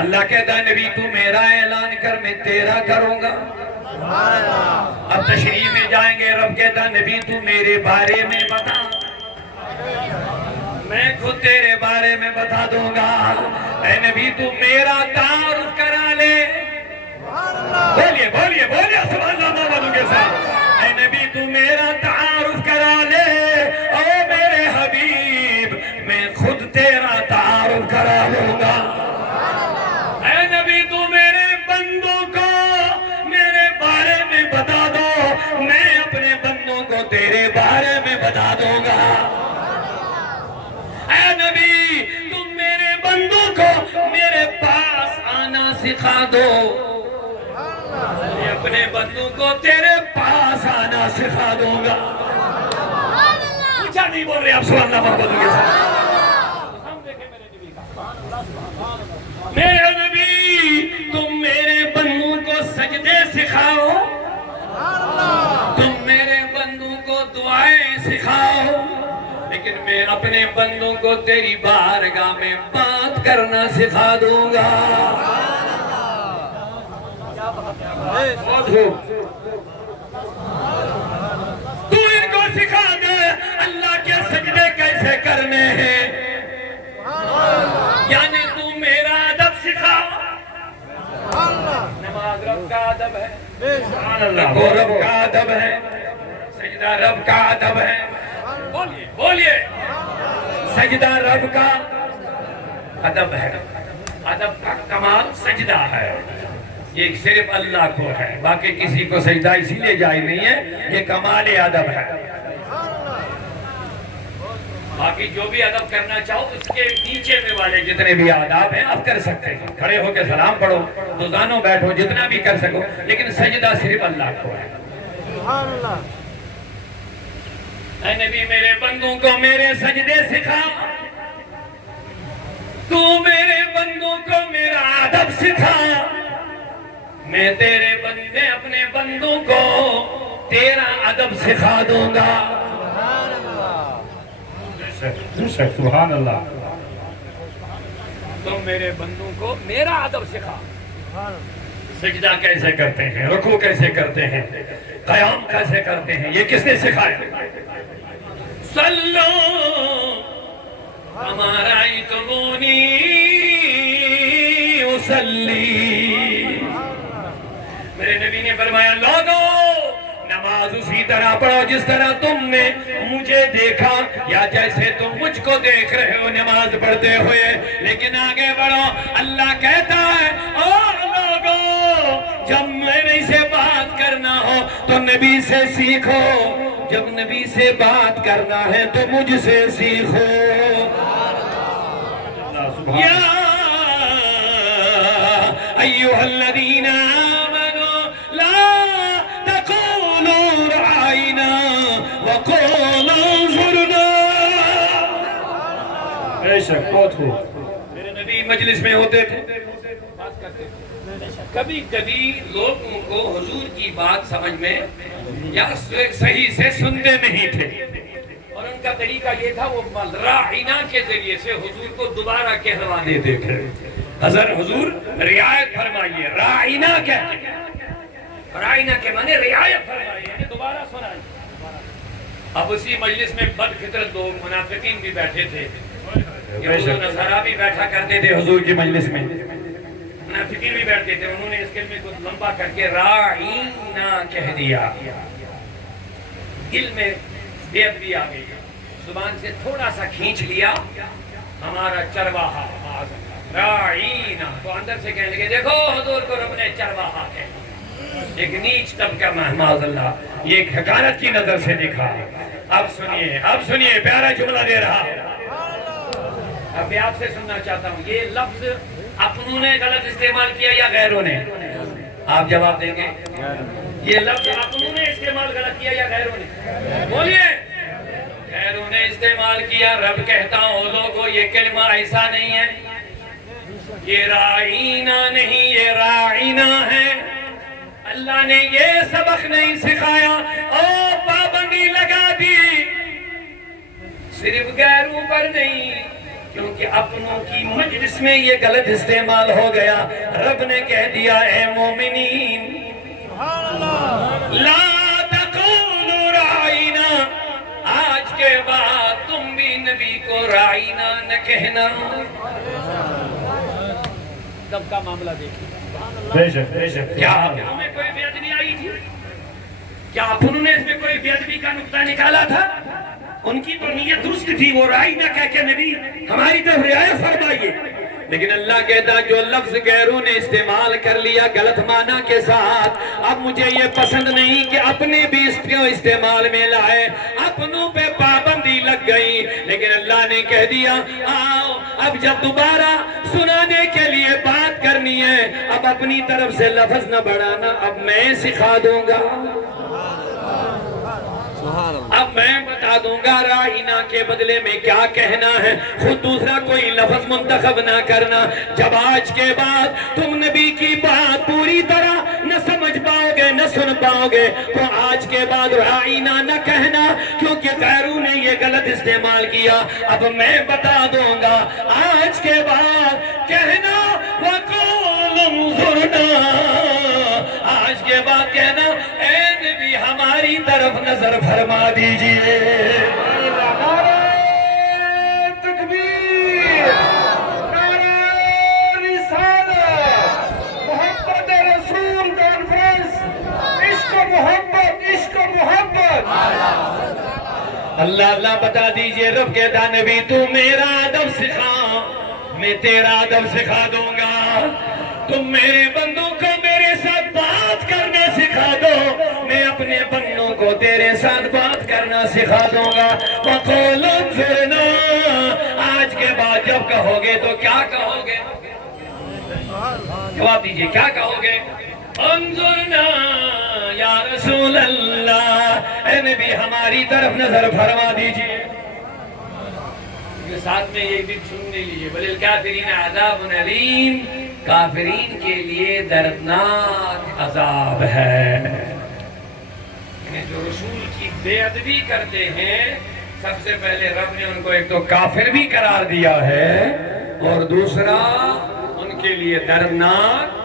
اللہ کہتا ہے نبی تو میرا اعلان کر میں تیرا کروں گا. اب تشریح میں جائیں گے. رب کہتا ہے نبی تو میرے بارے میں بتا, میں خود تیرے بارے میں بتا دوں گا. اے نبی تو میرا تعارف کرا لے. بولیے بولیے بولیے سبحان اللہ والوں کے ساتھ. اے نبی تو میرا تعارف کرا لے. او میرے حبیب میں خود تیرا تعارف کرا لوں گا. اے نبی تو میرے بندوں کو میرے بارے میں بتا دو, میں اپنے بندوں کو تیرے بارے میں بتا دوں گا. اے نبی تم میرے بندوں کو میرے پاس آنا سکھا دو, میں اپنے بندوں کو تیرے پاس آنا سکھا دوں گا. اونچا نہیں بول رہے آپ سبحان اللہ محمد کے ساتھ. میرے نبی تم میرے بندوں کو سجدے سکھاؤ, تم میرے بندوں کو دعائیں سکھاؤ, لیکن میں اپنے بندوں کو تیری بارگاہ میں بات کرنا سکھا دوں گا. تو ان کو سکھا دے اللہ کے سجدے کیسے کرنے ہیں, یعنی تو میرا ادب سکھا. نماز رب کا ادب ہے, رکوع رب کا ادب ہے, سجدہ رب کا ادب ہے. بولیے بولیے سجدہ رب کا ادب ہے. ادب کا کمال سجدہ ہے, یہ صرف اللہ کو ہے, باقی کسی کو سجدہ اسی لے جائے نہیں ہے, یہ کمال ادب ہے. باقی جو بھی ادب کرنا چاہو اس کے نیچے میں والے جتنے بھی آداب ہیں آپ کر سکتے ہیں. کھڑے ہو کے سلام پڑھو, دوزانوں بیٹھو, جتنا بھی کر سکو, لیکن سجدہ صرف اللہ کو ہے. اے نبی میرے بندوں کو میرے سجدے سکھا, تو میرے بندوں کو میرا ادب سکھا, میں تیرے بندے اپنے بندوں کو تیرا ادب سکھا دوں گا. سبحان اللہ. تم میرے بندوں کو میرا ادب سکھا, سجدہ کیسے کرتے ہیں, رکوع کیسے کرتے ہیں, قیام کیسے کرتے ہیں, یہ کس نے سکھایا؟ صلو کما رأیتمونی اصلی. میرے نبی نے فرمایا لوگو نماز اسی طرح پڑھو جس طرح تم نے مجھے دیکھا, یا جیسے تم مجھ کو دیکھ رہے ہو نماز پڑھتے ہوئے. لیکن آگے بڑھو, اللہ کہتا ہے او لوگو جب نبی سے بات کرنا ہو تو نبی سے سیکھو, جب نبی سے بات کرنا ہے تو مجھ سے سیکھو. یا ایھا الذین آمنوا لا تقولوا رعینا وقولوا انظرنا. بے شک بہت خوب. میرے نبی مجلس میں ہوتے تھے, بات کرتے تھے, کبھی کبھی لوگوں کو حضور کی بات سمجھ میں یا صحیح سے سنتے نہیں تھے, اور ان کا طریقہ یہ تھا وہ راعینا کے ذریعے سے حضور کو دوبارہ کہلوا دیتے تھے. حضور رعایت فرمائیے, راعینا کہتے ہیں, راعینا کے معنی رعایت فرمائیے, دوبارہ سنائیے. اب اسی مجلس میں بد فطرت لوگ منافقین بھی بیٹھے تھے, یہود و نصارہ بھی بیٹھا کرتے تھے حضور کی مجلس میں, منافقین بھی بیٹھتے تھے. انہوں نے اس کلمے کو لمبا کر کے راعینا کہہ دیا, دل میں بے ادبی آ گئی, زبان سے تھوڑا سا کھینچ لیا ہمارا چرواہا راعینا, تو اندر سے کہنے لگے دیکھو حضور کو رب نے چرواہا کہا. ایک نیچ طبقہ معاذ اللہ, یہ ایک حقارت کی نظر سے دیکھا. اب سنیے پیارا جملہ دے رہا, اب میں آپ سے سننا چاہتا ہوں, یہ لفظ اپنوں نے غلط استعمال کیا یا غیروں نے؟ آپ جواب دیں گے. یہ لفظ اپنوں نے استعمال غلط کیا یا غیروں نے؟ بولیے. غیروں نے استعمال کیا. رب کہتا ہوں لوگوں یہ کلمہ ایسا نہیں ہے, یہ راعینا نہیں, یہ راعینا ہے. اللہ نے یہ سبق نہیں سکھایا اور پابندی لگا دی, صرف غیروں پر نہیں کیونکہ اپنوں کی مجلس میں یہ غلط استعمال ہو گیا. رب نے کہہ دیا اے مومنین لا تقولوا راعینا, آج کے بعد تم بھی نبی کو راعینا نہ کہنا. تب کا معاملہ دیکھیں. کیا اپنوں میں کوئی بے ادبی آئی تھی؟ کیا اپنوں نے اس میں کوئی بے ادبی کا نقطہ نکالا تھا؟ ان کی تو نیت درست تھی, وہ رائی نہ کہہ کے نبی ہماری طرف رعایت فرمائیے. لیکن اللہ کہتا جو لفظ غیروں نے استعمال کر لیا غلط معنی کے ساتھ, اب مجھے یہ پسند نہیں کہ اپنے بھی اس کو استعمال میں لائے, اپنوں پہ پابندی لگ گئی. لیکن اللہ نے کہہ دیا آؤ اب جب دوبارہ سنانے کے لیے بات کرنی ہے, اب اپنی طرف سے لفظ نہ بڑھانا, اب میں سکھا دوں گا, اب میں بتا دوں گا راعینا کے بدلے میں کیا کہنا ہے. خود دوسرا کوئی لفظ منتخب نہ کرنا. جب آج کے بعد تم نبی کی بات پوری طرح نہ سمجھ پاؤ گے نہ سن پاؤ گے تو آج کے بعد راعینا نہ کہنا, کیونکہ غیروں نے یہ غلط استعمال کیا. اب میں بتا دوں گا آج کے بعد کہنا وَقُولُ انظُرْنَا, آج کے بعد کہنا اے نبی ہماری طرف نظر فرما دیجئے. نعرہ تکبیر, نعرہ رسالت, محبت رسول کانفرنس, عشق و محبت, عشق و محبت. اللہ بتا دیجئے رب کہتا نبی تو میرا ادب سکھا, میں تیرا ادب سکھا دوں گا. تم میرے بندوں کو میرے ساتھ بات کرنا سکھا دو, میں اپنے بندوں کو تیرے ساتھ بات کرنا سکھا دوں گا. وَقُولُ انظُرْنَا, آج کے بعد جب کہو گے تو کیا کہو گے؟ جواب دیجئے کیا کہو گے؟ انظرنا یا رسول اللہ, اے نبی ہماری طرف نظر فرما دیجئے. ساتھ میں یہ بھی سن لیجئے وَلِلْكَافِرِينَ عَذَابٌ عَلِيمٌ, کافرین کے لیے دردناک عذاب ہے. جو رسول کی بے ادبی کرتے ہیں سب سے پہلے رب نے ان کو ایک تو کافر بھی قرار دیا ہے اور دوسرا ان کے لیے دردناک.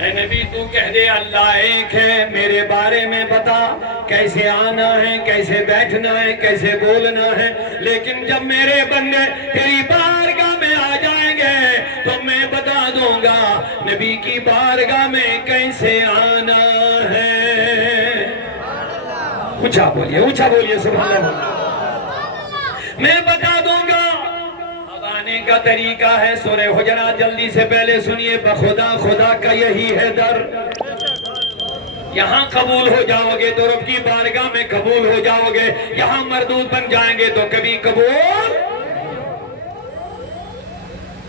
اے نبی تو کہہ دے اللہ ایک ہے, میرے بارے میں بتا کیسے آنا ہے, کیسے بیٹھنا ہے, کیسے بولنا ہے. لیکن جب میرے بندے تیری بارگاہ میں آ جائیں گے تو میں بتا دوں گا نبی کی بارگاہ میں کیسے آنا ہے. اونچا بولیے سبحان اللہ. میں بتا دوں گا آنے کا طریقہ ہے. سورہ حجرات جلدی سے پہلے سنیے, بخدا خدا کا یہی ہے در. یہاں قبول ہو جاؤ گے تو رب کی بارگاہ میں قبول ہو جاؤ گے, یہاں مردود بن جائیں گے تو کبھی قبول.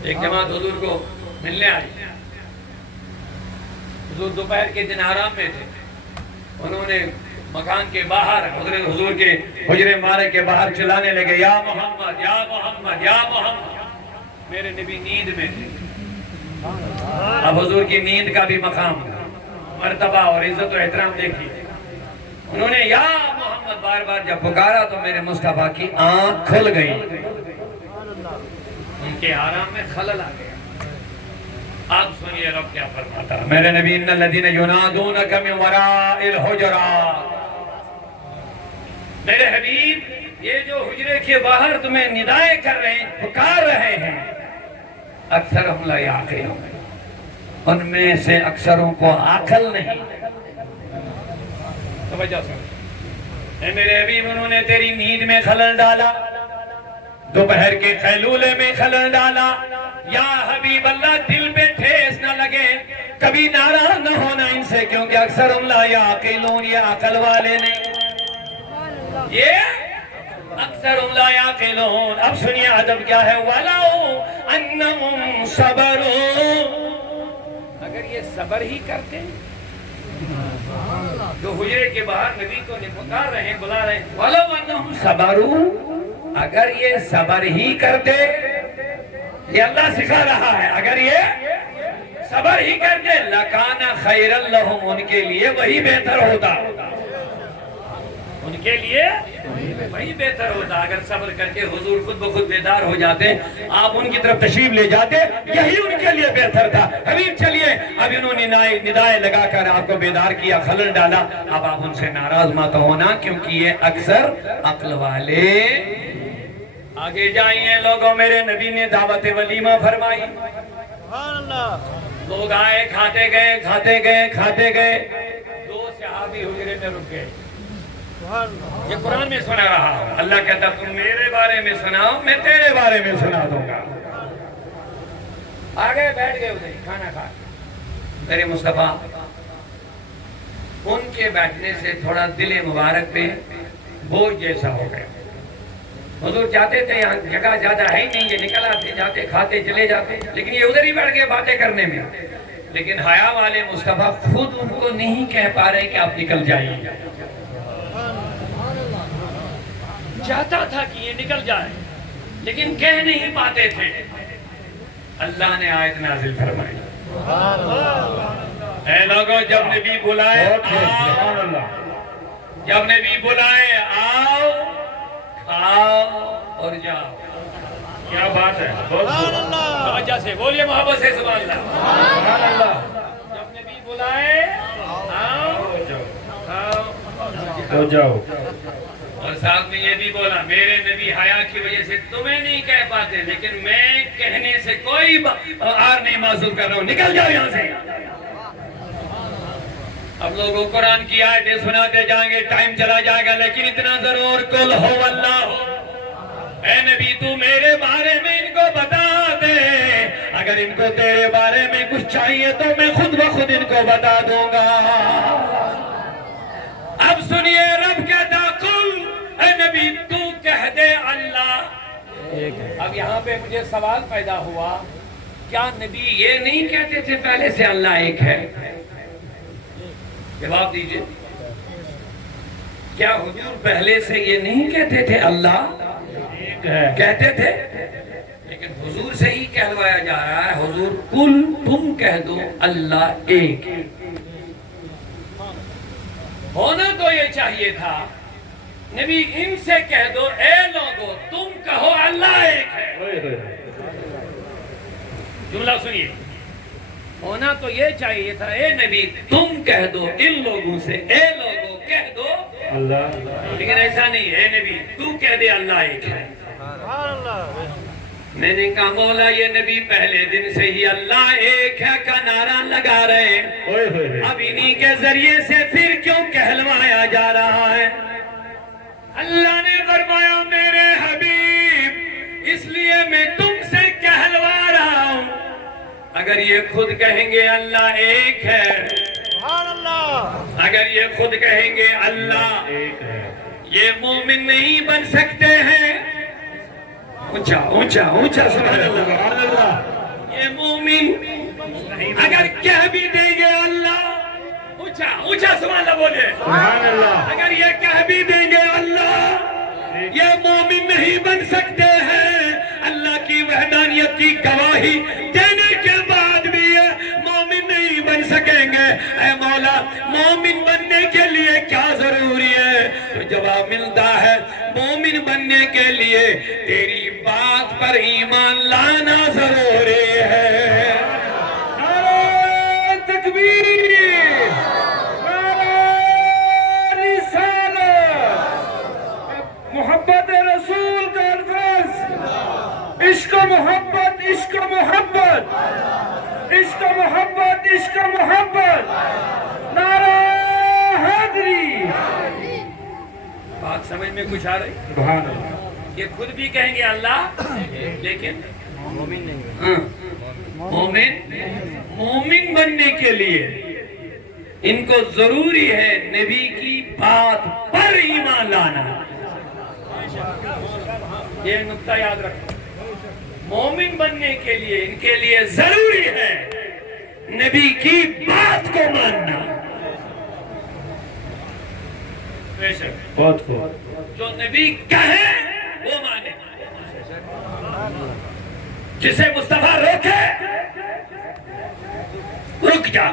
ایک جماعت حضور کو ملنے آئی, حضور دوپہر کے دن آرام میں تھے. انہوں نے مکان کے باہر حضور کے حجرے مبارک کے باہر چلانے لگے یا محمد یا محمد یا محمد. میرے نبی نیند میں تھے. اب حضور کی نیند کا بھی مقام, مرتبہ اور عزت و احترام دیکھیے. انہوں نے یا محمد بار بار جب پکارا تو میرے مصطفیٰ کی آنکھ کھل گئی, ان کے آرام میں خلل آ گیا. آپ سنیے رب کیا فرماتا ہے. میرے نبی ان الذین ینادونک من وراء الحجرات, میرے حبیب یہ جو حجرے کے باہر تمہیں ندائیں کر رہے ہیں, پکار رہے ہیں, اکثر ہم لا یعقلون, ان میں سے اکثروں کو عقل نہیں. توجہ سن اے میرے حبیب, انہوں نے تیری نیند میں خلل ڈالا, دوپہر کے قیلولے میں خلل ڈالا. یا حبیب اللہ دل پہ ٹھیس نہ لگے, کبھی ناراض نہ ہونا ان سے, کیونکہ اکثر ہم لا یعقلون, یہ عقل والے نہیں, یہ اکثر ہم لا یعقلون. اب سنیے ادب کیا ہے. وَلَوْ أَنَّهُمْ صَبَرُوا, اگر یہ صبر ہی کرتے, جو حجرے کے باہر نبی کو پکار رہے ہیں, بلا رہے ہیں, وَلَوْ أَنَّهُمْ صَبَرُوا, اگر یہ صبر ہی کرتے, یہ اللہ سکھا رہا ہے, اگر یہ صبر ہی کرتے لَكَانَ خَيْرًا لَهُمْ, ان کے لیے وہی بہتر ہوتا. ان کے لیے وہی بہتر ہوتا. اگر صبر کر کے حضور خود بخود بیدار ہو جاتے, آپ ان کی طرف تشریف لے جاتے, یہی ان کے لیے بہتر تھا. حبیب چلیے, اب انہوں نے ندائیں لگا کر آپ کو بیدار کیا, خلل ڈالا. اب آپ ان سے ناراض مت ہونا, کیونکہ یہ اکثر عقل والے. آگے جائیے لوگوں, میرے نبی نے دعوت ولیمہ فرمائی. لوگ آئے, کھاتے گئے کھاتے گئے کھاتے گئے. 2 صحابی حجرے میں رک گئے. یہ قرآن میں سنا رہا ہوں. اللہ کہتا تم میرے بارے میں سناؤ, میں تیرے بارے میں سنا دوں گا. آگے بیٹھ گئے ادھر کھانا کھا. میرے مصطفیٰ ان کے بیٹھنے سے تھوڑا دل مبارک پہ بوجھ جیسا ہو گیا. حضور چاہتے تھے یہاں جگہ زیادہ ہے ہی نہیں, یہ نکل آتے جاتے کھاتے چلے جاتے, لیکن یہ ادھر ہی بیٹھ گئے باتیں کرنے میں. لیکن حیا والے مصطفیٰ خود ان کو نہیں کہہ پا رہے کہ آپ نکل جائیے. چاہتا تھا کہ یہ نکل جائے, لیکن کہہ نہیں پاتے تھے. اللہ نے آیت نازل فرمائی, اے لوگوں جب نبی بلائے آؤ, جب نبی بلائے آؤ, کھاؤ اور جاؤ. کیا بات ہے, توجہ سے بولیے, محبت سے سبحان اللہ. جب نبی بلائے آؤ, کھاؤ اور جاؤ. اور ساتھ میں یہ بھی بولا, میرے نبی حیا کی وجہ سے تمہیں نہیں کہہ پاتے, لیکن میں کہنے سے کوئی آر نہیں محسوس کر رہا ہوں, نکل جاؤ یہاں سے. اب لوگوں قرآن کی آیتیں سناتے جائیں گے, ٹائم چلا جائے گا, لیکن اتنا ضرور, قل ہو اللہ, اے نبی تو میرے بارے میں ان کو بتا دے. اگر ان کو تیرے بارے میں کچھ چاہیے تو میں خود بخود ان کو بتا دوں گا. اب سنیے, رب کہتا قل, اے نبی تو کہہ دے اللہ. اب یہاں پہ مجھے سوال پیدا ہوا, کیا نبی یہ نہیں کہتے تھے پہلے سے اللہ ایک ہے؟ جواب دیجئے. کیا حضور پہلے سے یہ نہیں کہتے تھے اللہ ایک ہے؟ کہتے تھے, لیکن حضور سے ہی کہلوایا جا رہا ہے, حضور کل تم کہہ دو اللہ ایک. ہونا تو یہ چاہیے تھا, نبی ان سے کہہ دو, اے لوگوں تم کہو اللہ ایک ہے. جملہ سنیے, ہونا تو یہ چاہیے تھا, اے نبی تم کہہ دو ان لوگوں سے, اے لوگوں کہہ دو اللہ, لیکن ایسا نہیں, اے نبی تو کہہ دے اللہ ایک ہے. میں نے کہا مولا یہ نبی پہلے دن سے ہی اللہ ایک ہے کا نعرہ لگا رہے ہیں, اب انہی کے ذریعے سے پھر کیوں کہلوایا جا رہا ہے؟ اللہ نے فرمایا میرے حبیب اس لیے میں تم سے کہلوا رہا ہوں, اگر یہ خود کہیں گے اللہ ایک ہے, اگر یہ خود کہیں گے اللہ ایک ہے, یہ مومن نہیں بن سکتے ہیں. اونچا اونچا اونچا سبحان اللہ. یہ مومن اگر کہہ بھی دیں گے اللہ, اونچا اونچا سبحان اللہ بولے, اگر یہ کہہ بھی دیں گے اللہ, یہ مومن نہیں بن سکتے ہیں. اللہ کی وحدانیت کی گواہی دینے کے بعد بھی یہ مومن نہیں بن سکیں گے. اے مولا مومن بننے کے لیے کیا ضروری ہے؟ تو جواب ملتا ہے, مومن بننے کے لیے تیری بات پر ایمان لانا ضروری ہے. نعرہ تکبیر, نعرہ رسالت, محبت رسول کا الفاظ, عشق و محبت, عشق و محبت, عشق و محبت, عشق و محبت. نعرہ حیدری. بات سمجھ میں کچھ آ رہی؟ سبحان اللہ. یہ خود بھی کہیں گے اللہ, لیکن مومن نہیں. مومن بننے کے لیے ان کو ضروری ہے نبی کی بات پر ایمان لانا. یہ نقطہ یاد رکھو, مومن بننے کے لیے ان کے لیے ضروری ہے نبی کی بات کو ماننا. جو نبی کہے وہ مانے, جسے مصطفیٰ روکے رک جا,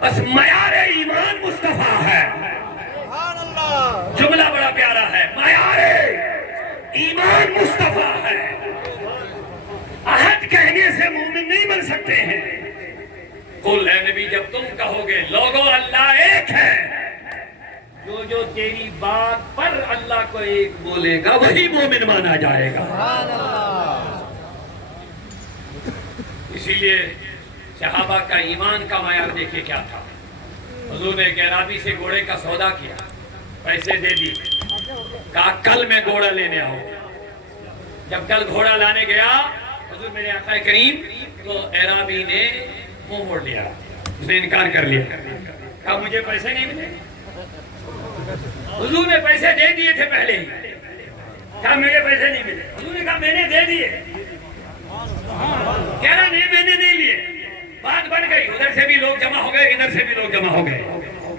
بس معیار ایمان مصطفیٰ ہے. جو اللہ بڑا پیارا ہے، معیار ایمان مصطفیٰ ہے۔ عہد کہنے سے مومن نہیں بن سکتے ہیں۔ قل اے نبی جب تم کہو گے لوگو اللہ ایک ہے، جو تیری بات پر اللہ کو ایک بولے گا وہی مومن مانا جائے گا۔ اسی لیے صحابہ کا ایمان کا معیار دیکھے کیا تھا۔ حضور نے ایک اعرابی سے گھوڑے کا سودا کیا، پیسے دے دی، کہا کل میں گھوڑا لینے آؤں۔ جب کل گھوڑا لانے گیا حضور میرے آقا کریم، تو اعرابی نے منہ موڑ لیا، اس نے انکار کر لیا، کہا مجھے پیسے نہیں ملے۔ حضور نے پیسے دے دیے تھے پہلے ہی، کہا میرے پیسے نہیں ملے۔ حضور نے کہا میں نے دے دیے، کہہ رہا نہیں میں نے نہیں لیے۔ بات بڑھ گئی، ادھر سے بھی لوگ جمع ہو گئے، ادھر سے بھی لوگ جمع ہو گئے،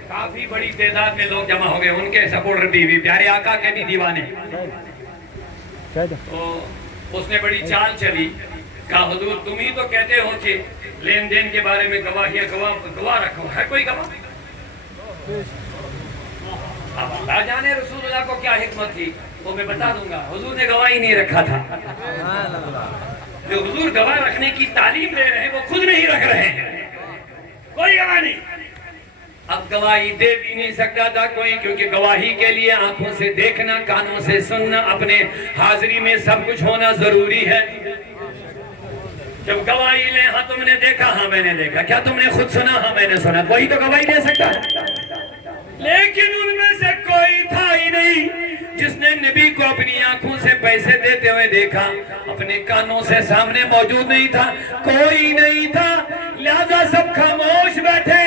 کافی بڑی تعداد میں لوگ جمع ہو گئے، ان کے سپورٹر بھی پیارے آقا کے بھی دیوانے۔ تو اس نے بڑی چال چلی، کہا حضور تم ہی تو کہتے ہو کہ لین دین کے بارے میں گواہ رکھو، ہے کوئی گواہ؟ اب اللہ جانے رسول اللہ کو کیا حکمت تھی، وہ میں بتا دوں گا۔ حضور نے گواہی نہیں رکھا تھا، جو حضور گواہ رکھنے کی تعلیم دے رہے ہیں وہ خود نہیں رکھ رہے ہیں، کوئی گواہ نہیں۔ اب گواہی دے بھی نہیں سکتا تھا کوئی، کیونکہ گواہی کے لیے آنکھوں سے دیکھنا، کانوں سے سننا، اپنے حاضری میں سب کچھ ہونا ضروری ہے۔ جب گواہی لیں، ہاں تم نے دیکھا، ہاں میں نے دیکھا، کیا تم نے خود سنا، ہاں میں نے سنا، کوئی تو گواہی دے سکتا ہے۔ لیکن ان میں سے کوئی تھا ہی نہیں جس نے نبی کو اپنی آنکھوں سے پیسے دیتے ہوئے دیکھا، اپنے کانوں سے سامنے موجود نہیں تھا، کوئی نہیں تھا، لہذا سب خاموش بیٹھے،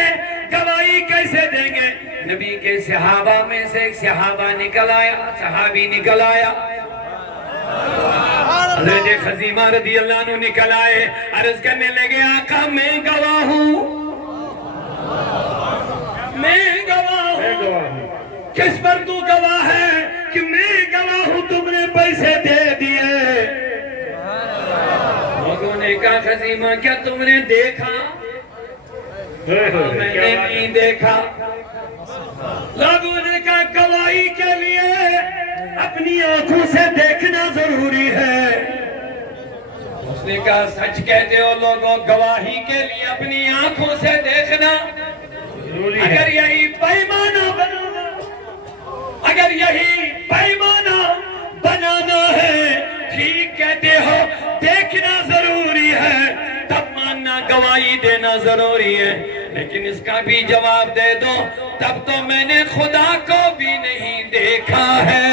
گواہی کیسے دیں گے؟ نبی کے صحابہ میں سے ایک صحابی نکل آیا، حضرت خزیمہ رضی اللہ عنہ نکل آئے، عرض کرنے لگے آقا میں گواہ ہوں، میں گواہ ہوں۔ کس پر تو گواہ ہے؟ کہ میں گواہ ہوں تم نے پیسے دے دیے۔ لوگوں نے کہا خزیمہ کیا تم نے دیکھا؟ میں نے نہیں دیکھا۔ لوگوں نے کہا گواہی کے لیے اپنی آنکھوں سے دیکھنا ضروری ہے۔ اس نے کہا سچ کہتے ہو لوگوں، گواہی کے لیے اپنی آنکھوں سے دیکھنا ضروری ہے۔ اگر یہی پیمانہ بنانا، اگر یہی پیمانہ بنانا ہے، ٹھیک کہتے ہو دیکھنا ضروری ہے، تب ماننا گواہی دینا ضروری ہے، لیکن اس کا بھی جواب دے دو، تب تو میں نے خدا کو بھی نہیں دیکھا ہے۔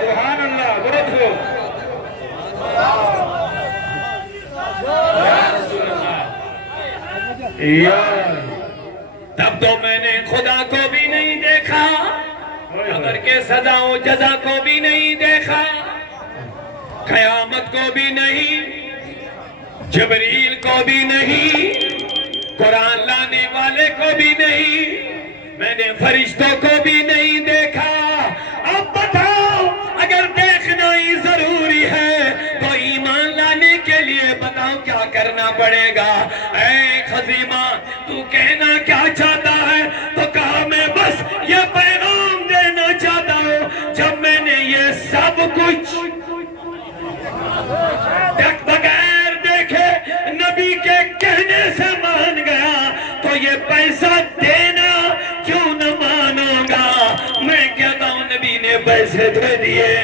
سبحان اللہ، درود ہو یا رسول اللہ، تب تو میں نے خدا کو بھی نہیں دیکھا، قبر کے سزا و جزا کو بھی نہیں دیکھا، قیامت کو بھی نہیں، جبریل کو بھی نہیں، قرآن لانے والے کو بھی نہیں، میں نے فرشتوں کو بھی نہیں دیکھا۔ اب بتاؤ اگر دیکھنا ہی ضروری ہے تو ایمان لانے کے لیے بتاؤ کیا کرنا پڑے گا؟ اے خزیمہ تو کہنا کیا چاہتا ہے؟ تو کہا میں بس یہ پیغام دینا چاہتا ہوں، جب میں نے یہ سب کچھ بغیر دیکھے نبی کے کہنے سے مان گیا تو یہ پیسہ دینا کیوں نہ مانوں گا؟ میں کہتا ہوں نبی نے پیسے دے دیے۔